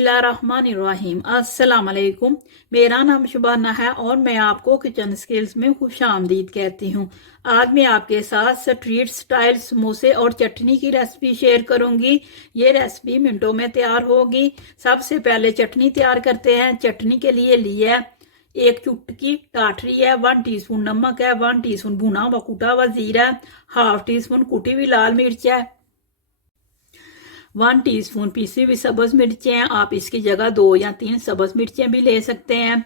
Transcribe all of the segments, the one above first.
बिस्मिल्लाहिर्रहमानिर्रहीम। अस्सलाम वालेकुम। मेरा नाम शुबाना है और मैं आपको किचन स्किल्स में खुशामदीद कहती हूँ। आज मैं आपके साथ स्ट्रीट स्टाइल समोसे और चटनी की रेसिपी शेयर करूंगी। ये रेसिपी मिनटों में तैयार होगी। सबसे पहले चटनी तैयार करते हैं। चटनी के लिए लिया एक चुटकी टाटरी है, 1 टीस्पून नमक है, 1 टीस्पून भुना व कुटा हुआ जीरा है, हाफ टी स्पून कुटी हुई लाल मिर्च है, 1 टीस्पून पीसी हुई सब्ज मिर्चें हैं। आप इसकी जगह 2 या 3 सब्ज मिर्चें भी ले सकते हैं।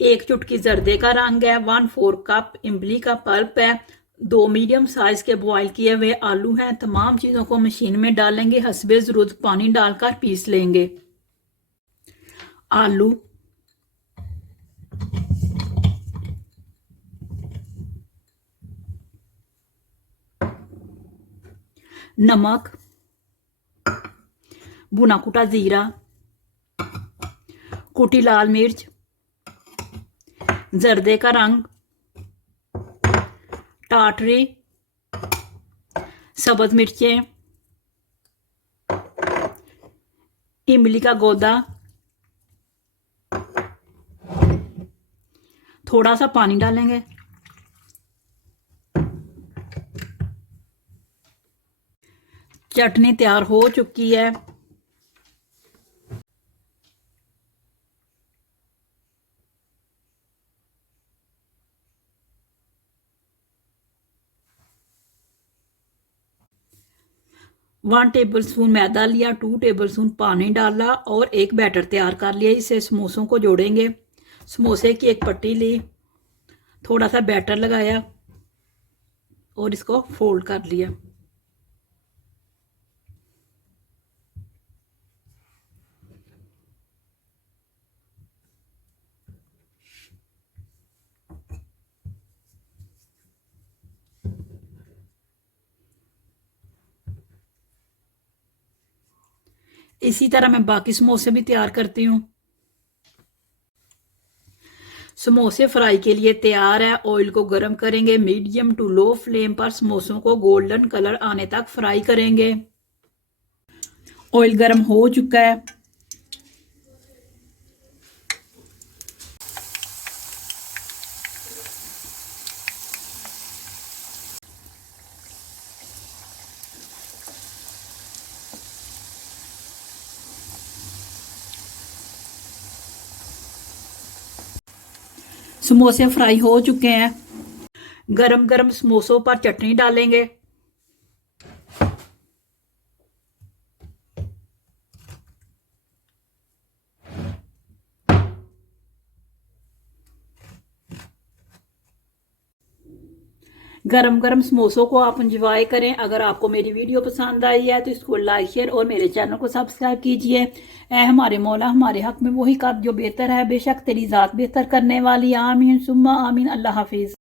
एक चुटकी जर्दे का रंग है, 1/4 कप इमली का पल्प है, 2 मीडियम साइज के बॉईल किए हुए आलू हैं। तमाम चीज़ों को मशीन में डालेंगे, हस्बे ज़रूरत पानी डालकर पीस लेंगे। आलू, नमक, भुना कुटा जीरा, कुटी लाल मिर्च, जर्दे का रंग, टाटरी, सब्ज मिर्चें, इमली का गोदा, थोड़ा सा पानी डालेंगे। चटनी तैयार हो चुकी है। वन टेबल स्पून मैदा लिया, 2 टेबल स्पून पानी डाला और एक बैटर तैयार कर लिया। इसे समोसों को जोड़ेंगे। समोसे की एक पट्टी ली, थोड़ा सा बैटर लगाया और इसको फोल्ड कर लिया। इसी तरह मैं बाकी समोसे भी तैयार करती हूँ। समोसे फ्राई के लिए तैयार है। ऑयल को गर्म करेंगे, मीडियम टू लो फ्लेम पर समोसों को गोल्डन कलर आने तक फ्राई करेंगे। ऑयल गर्म हो चुका है। समोसे फ्राई हो चुके हैं। गरम गरम समोसों पर चटनी डालेंगे। गरम गरम समोसों को आप इंजॉय करें। अगर आपको मेरी वीडियो पसंद आई है तो इसको लाइक शेयर और मेरे चैनल को सब्सक्राइब कीजिए। ऐ हमारे मौला हमारे हक में वही कर जो बेहतर है, बेशक तेरी ज़ात बेहतर करने वाली। आमीन सुम्मा आमीन। अल्लाह हाफिज़।